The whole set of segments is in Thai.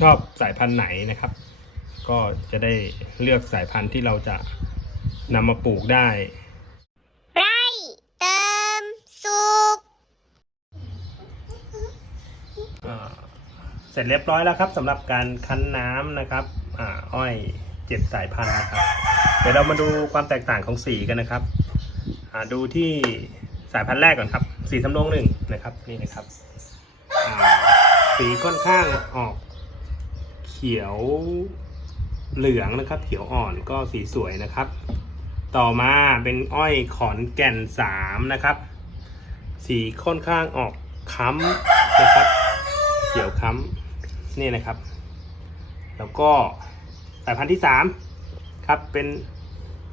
ชอบสายพันธุ์ไหนนะครับ ก็จะได้เลือกสายพันธุ์ที่เราจะนำมาปลูกได้ ไร่เติมสุขอ่าเสร็จเรียบร้อยแล้วครับสำหรับการคั้นน้ำนะครับอ่าอ้อยเจ็ดสายพันธุ์นะครับ เดี๋ยวเรามาดูความแตกต่างของสีกันนะครับอ่าดูที่สายพันธุ์แรกก่อนครับ สีสำโรงหนึ่งนะครับนี่นะครับอ่าสีค่อนข้างออกเขียวเหลืองนะครับ เขียวอ่อนก็สีสวยนะครับ ต่อมาเป็นอ้อยขอนแก่นสามนะครับ สีค่อนข้างออกค้ำนะครับ เขียวค้ำนี่นะครับ แล้วก็สายพันธุ์ที่สามครับเป็น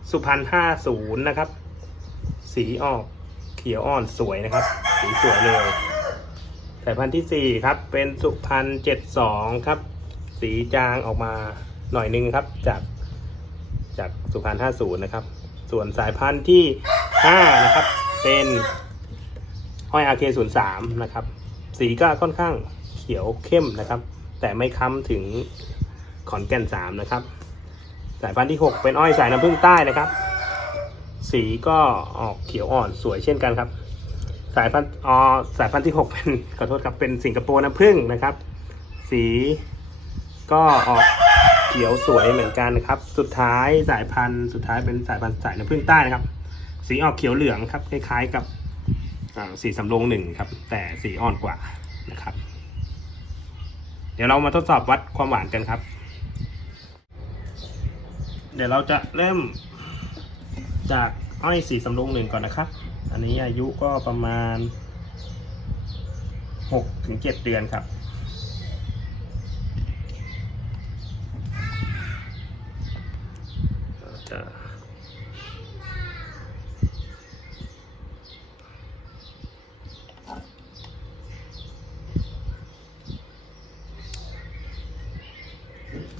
สุพรรณห้าศูนย์นะครับ สีออกเขียวอ่อนสวยนะครับ สีสวยเลยสายพันธุ์ที่สี่ครับเป็นสุพรรณเจ็ดสองครับ สีจางออกมาหน่อยนึงครับ จากจากสุพรรณห้าศูนย์นะครับ ส่วนสายพันธุ์ที่ห้านะครับ เป็นอ้อยอาเคศูนย์สามนะครับ สีก็ค่อนข้างเขียวเข้มนะครับ แต่ไม่ค้ำถึงขอนแก่นสามนะครับ สายพันธุ์ที่ 6 เป็นอ้อยสายน้ำผึ้งใต้นะครับ สีก็ออกเขียวอ่อนสวยเช่นกันครับ สายพันธุ์อ๋อสายพันธุ์ที่ 6 เป็นขอโทษครับเป็นสิงคโปร์น้ำผึ้งนะครับ สี ก็ออกเขียวสวยเหมือนกันนะครับ สุดท้ายสายพันธุ์สุดท้ายเป็นสายพันธุ์สายน้ำผึ้งใต้นะครับ สีออกเขียวเหลืองครับคล้ายๆกับสีสำโรงหนึ่งครับ แต่สีอ่อนกว่านะครับ เดี๋ยวเรามาทดสอบวัดความหวานกันครับ เดี๋ยวเราจะเริ่มจากอ้อยสีสำโรงหนึ่งก่อนนะครับ อันนี้อายุก็ประมาณหกถึงเจ็ดเดือนครับ เราจะ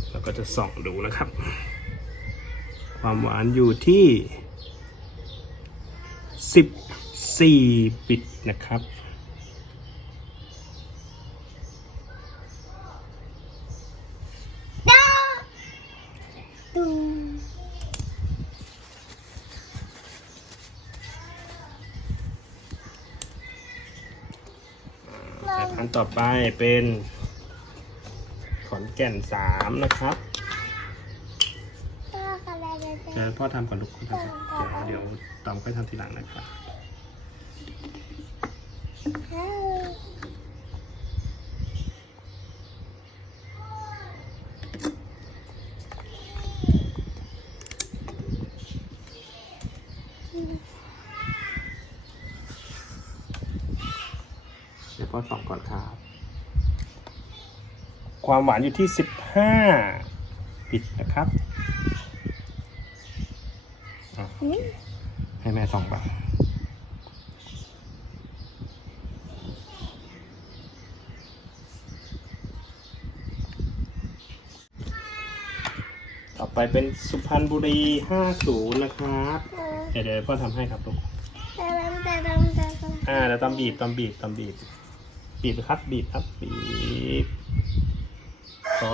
เราก็ จะส่องดูนะครับ ความหวานอยู่ที่ 14 บิตนะครับดูสายพันธุ์ต่อไปเป็นขอนแก่น3นะครับ พ่ออะไรเลย เดี๋ยวพ่อทำก่อนลูกทำเดี๋ยวเดี๋ยวตอมค่อยทำทีหลังนะครับเดี๋ยวพ่อส่องก่อนครับ ความหวานอยู่ที่ 15 ปิดนะครับอะโอเค ให้แม่ส่องบ้างต่อไปเป็นสุพรรณบุรี 50 นะครับ เดี๋ยวเดี๋ยวพ่อทำให้ครับลูกแต่แต่แต่แต่แต่อ่าแล้วตำบีบตำบีบตำบีบ บีบครับ บีบครับ บีบก็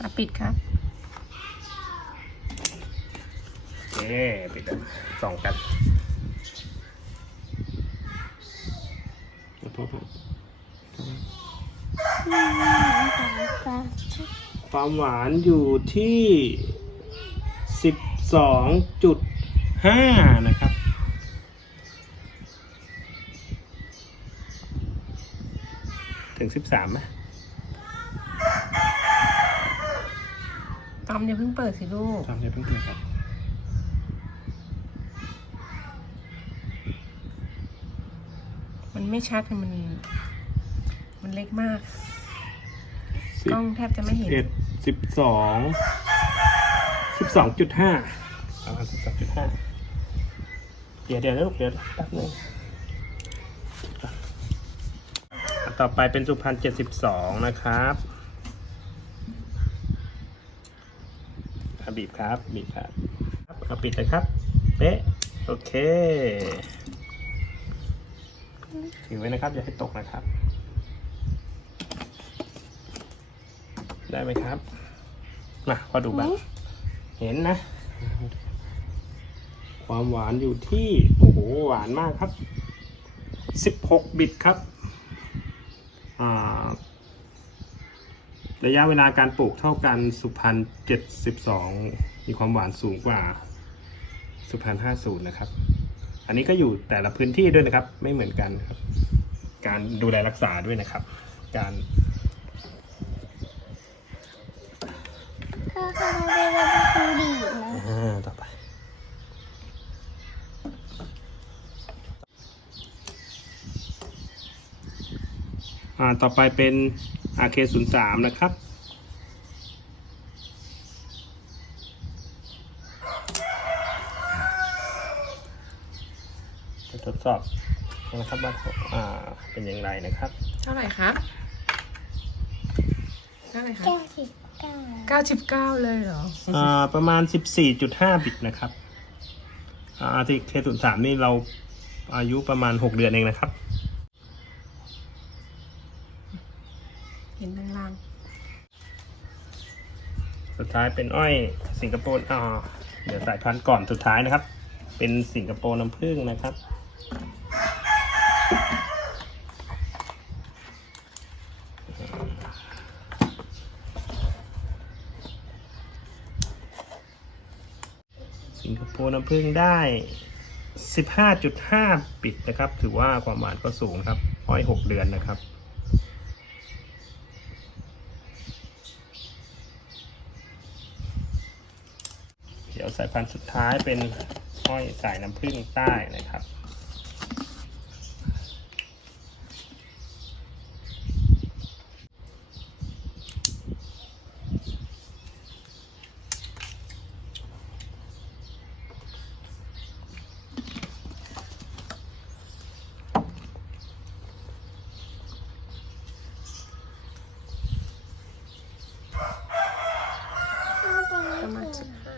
อะปิดครับ โอเค ปิดแล้วส่องกันขอโทษครับความหวานอยู่ที่สิบสองจุดห้านะครับ ถึงสิบสามไหมตอมอย่าเพิ่งเปิดสิลูก ทำได้เพิ่งเกิดครับ มัน ไม่ชัดมัน มันเล็กมาก สิบกล้องแทบจะไม่เห็น เอ็ดสิบสองสิบสองจุดห้าประมาณสิบสองจุดห้าเดี๋ยวเดี๋ยวนะลูกเดี๋ยวแป๊บนึงอันต่อไปเป็นสุพรรณเจ็ดสิบสองนะครับอะบีบครับบีบครับครับเอาปิดเลยครับ เป๊ะ โอเค ถือไว้นะครับ อย่าให้ตกนะครับ ได้ไหมครับมาพอดูบ้างเห็นนะ ความหวานอยู่ที่โอ้โหหวานมากครับ 16 บิตครับอ่าระยะเวลาการปลูกเท่ากันสุพรรณ 72 มีความหวานสูงกว่าสุพรรณ 50 นะครับ อันนี้ก็อยู่แต่ละพื้นที่ด้วยนะครับ ไม่เหมือนกันครับ การดูแลรักษาด้วยนะครับ การพ่อเขาทำเป็นระบบคูดีนะอ่าต่อไป อ่าต่อไปเป็น RK03 นะครับ จะทดสอบนะครับว่าอ่าเป็นอย่างไรนะครับ เท่าไหร่ครับเท่าไหร่ครัเก้าบสิบเก้าเก้าสิบเก้าเลยเหรอ อ่าประมาณ14.5บิตนะครับอ่า RK03 นี่เราอายุประมาณ6เดือนเองนะครับ เห็นล่างสุดท้ายเป็นอ้อยสิงคโปร์อ่าเดี๋ยวสายพันธุ์ก่อนสุดท้ายนะครับ เป็นสิงคโปร์น้ำผึ้งนะครับ สิงคโปร์น้ำผึ้งได้ 15.5 ปิดนะครับ ถือว่าความหวานก็สูงครับ อ้อย 6 เดือนนะครับเดี๋ยวสายพันธุ์สุดท้ายเป็นอ้อยสายน้ำผึ้งใต้นะครับ ๆประมาณสิบห้า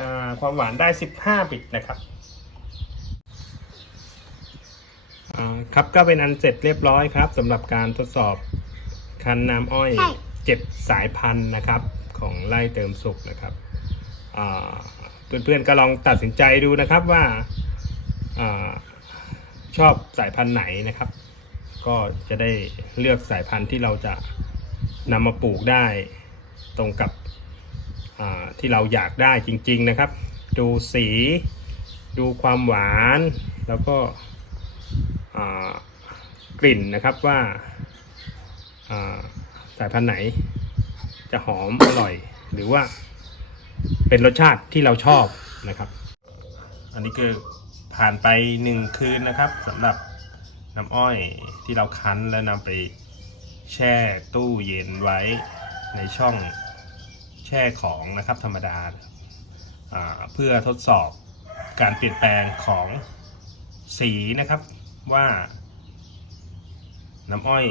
อ่า ความหวานได้ 15 บิตนะครับอ่าครับก็เป็นอันเสร็จเรียบร้อยครับสำหรับการทดสอบคันน้ำอ้อยเจ็ดสายพันธุ์นะครับ ของไล่เติมสุกนะครับอ่าเพื่อนๆก็ลองตัดสินใจดูนะครับว่าอาชอบสายพันธุ์ไหนนะครับ ก็จะได้เลือกสายพันธุ์ที่เราจะนำมาปลูกได้ตรงกับอ่า ที่เราอยากได้จริง ๆนะครับ ดูสีดูความหวานแล้วก็กลิ่นนะครับว่าอ่าสายพันธุ์ไหนจะหอมอร่อย หรือว่าเป็นรสชาติที่เราชอบนะครับ อันนี้คือผ่านไปหนึ่งคืนนะครับสำหรับน้ำอ้อยที่เราคั้นแล้วนำไปแช่ตู้เย็นไว้ในช่อง แช่ของนะครับธรรมดาอ่าเพื่อทดสอบการเปลี่ยนแปลงของสีนะครับว่าน้ำอ้อย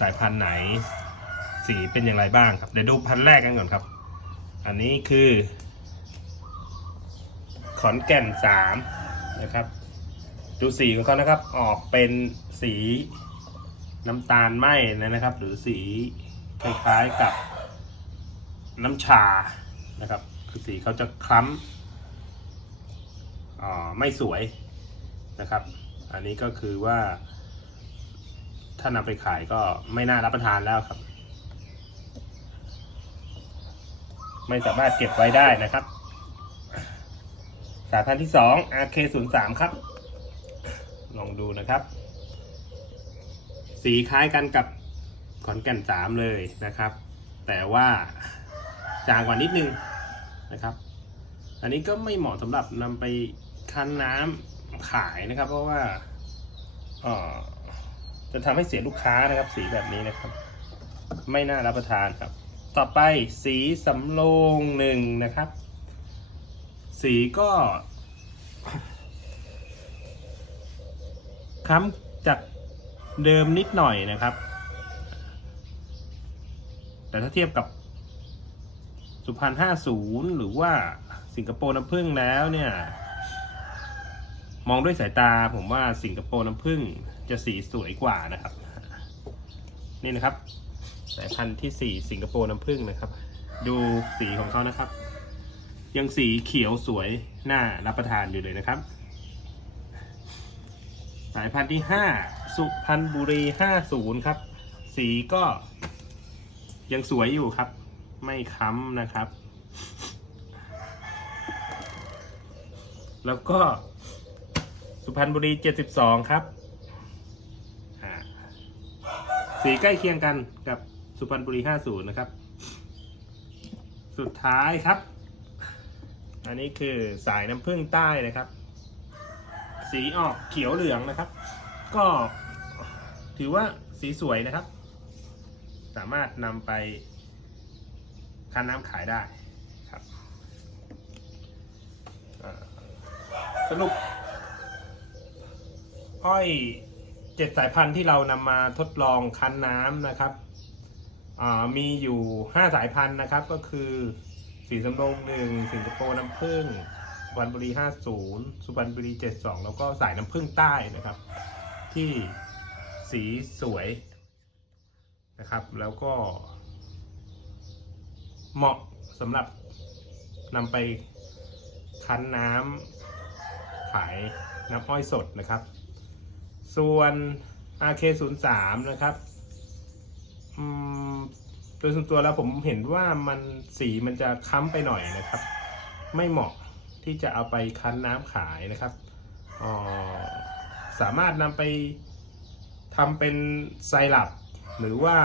สายพันธุ์ไหน สีเป็นอย่างไรบ้างครับเดี๋ยวดูพันธุ์แรกกันก่อนครับ อันนี้คือ ขอนแก่นสามนะครับ ดูสีของเขานะครับ ออกเป็นสีน้ำตาลไหมนะครับ หรือสีคล้ายๆกับ น้ำชานะครับ คือสีเขาจะคล้ำอ่าไม่สวยนะครับ อันนี้ก็คือว่า ถ้านำไปขายก็ไม่น่ารับประทานแล้วครับ ไม่สามารถเก็บไว้ได้นะครับ สายพันธุ์ที่สอง RK03 ครับ ลองดูนะครับ สีคล้ายกันกับขอนแก่นสามเลยนะครับ แต่ว่า จางกว่านิดนึงนะครับ อันนี้ก็ไม่เหมาะสำหรับนำไปคั้นน้ำขายนะครับ เพราะว่าเออจะทำให้เสียลูกค้านะครับ สีแบบนี้นะครับ ไม่น่ารับประทานครับ ต่อไปสีสำโรงหนึ่งนะครับ สีก็คล้ำจากเดิมนิดหน่อยนะครับ แต่ถ้าเทียบกับ สุพรรณห้าศูนย์หรือว่าสิงคโปร์น้ำผึ้งแล้วเนี่ย มองด้วยสายตาผมว่าสิงคโปร์น้ำผึ้งจะสีสวยกว่านะครับ นี่นะครับ สายพันธุ์ที่สี่สิงคโปร์น้ำผึ้งนะครับ ดูสีของเขานะครับ ยังสีเขียวสวยน่ารับประทานอยู่เลยนะครับ สายพันธุ์ที่ห้าสุพรรณบุรีห้าศูนย์ครับ สีก็ยังสวยอยู่ครับ ไม่ค้ำนะครับ แล้วก็สุพรรณบุรีเจ็ดสิบสองครับสีใกล้เคียงกันกับสุพรรณบุรีห้าศูนย์นะครับ สุดท้ายครับ อันนี้คือสายน้ำผึ้งใต้นะครับ สีออกเขียวเหลืองนะครับ ก็ถือว่าสีสวยนะครับ สามารถนำไป คั้นน้ำขายได้ครับสรุป อ้อยเจ็ดสายพันธุ์ที่เรานำมาทดลองคั้นน้ำนะครับมีอยู่ห้าสายพันธุ์นะครับ ก็คือสีสำโรงหนึ่งสิงคโปร์น้ำผึ้งสุพรรณบุรีห้าศูนย์สุพรรณบุรีเจ็ดสองแล้วก็สายน้ำผึ้งใต้นะครับ ที่สีสวยนะครับ แล้วก็ เหมาะสำหรับนำไปคั้นน้ำขายน้ำอ้อยสดนะครับ ส่วน RK03 นะครับโดยส่วนตัวแล้วผมเห็นว่ามันสีมันจะค้ำไปหน่อยนะครับ ไม่เหมาะที่จะเอาไปคั้นน้ำขายนะครับสามารถนำไปทำเป็นไซรัปหรือว่า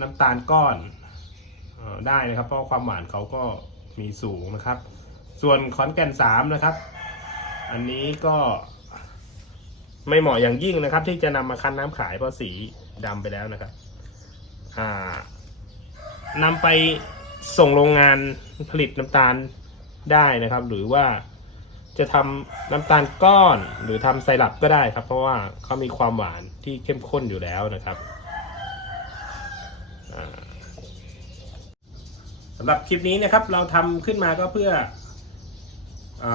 น้ำตาลก้อนออได้นะครับ เพราะความหวานเขาก็มีสูงนะครับ ส่วนขอนแก่น3นะครับ อันนี้ก็ไม่เหมาะอย่างยิ่งนะครับ ที่จะนำมาคั้นน้ำขายเพราะสีดำไปแล้วนะครับนำไปส่งโรงงานผลิตน้ำตาลได้นะครับ หรือว่าจะทำน้ำตาลก้อนหรือทำไซรัปก็ได้ครับ เพราะว่าเขามีความหวานที่เข้มข้นอยู่แล้วนะครับ สำหรับคลิปนี้นะครับเราทำขึ้นมาก็เพื่ออ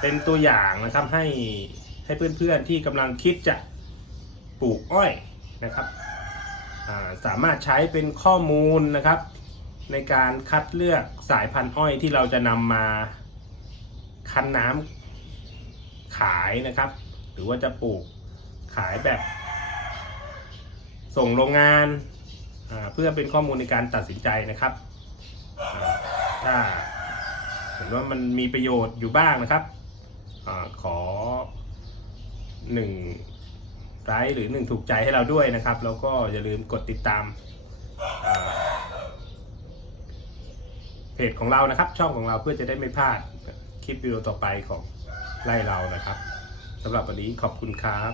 เป็นตัวอย่างนะครับให้ให้เพื่อนๆที่กำลังคิดจะปลูกอ้อยนะครับสามารถใช้เป็นข้อมูลนะครับ ในการคัดเลือกสายพันธุ์อ้อยที่เราจะนำมาคั้นน้ำขายนะครับ หรือว่าจะปลูกขายแบบส่งโรงงาน เพื่อเป็นข้อมูลในการตัดสินใจนะครับถ้าเห็นว่ามันมีประโยชน์อยู่บ้างนะครับอขอหนึ่งไลค์หรือหนึ่งถูกใจให้เราด้วยนะครับ แล้วก็อย่าลืมกดติดตามเพจของเรานะครับ ช่องของเราเพื่อจะได้ไม่พลาดคลิปวิดีโอต่อไปของไล่เรานะครับสำหรับวันนี้ขอบคุณครับ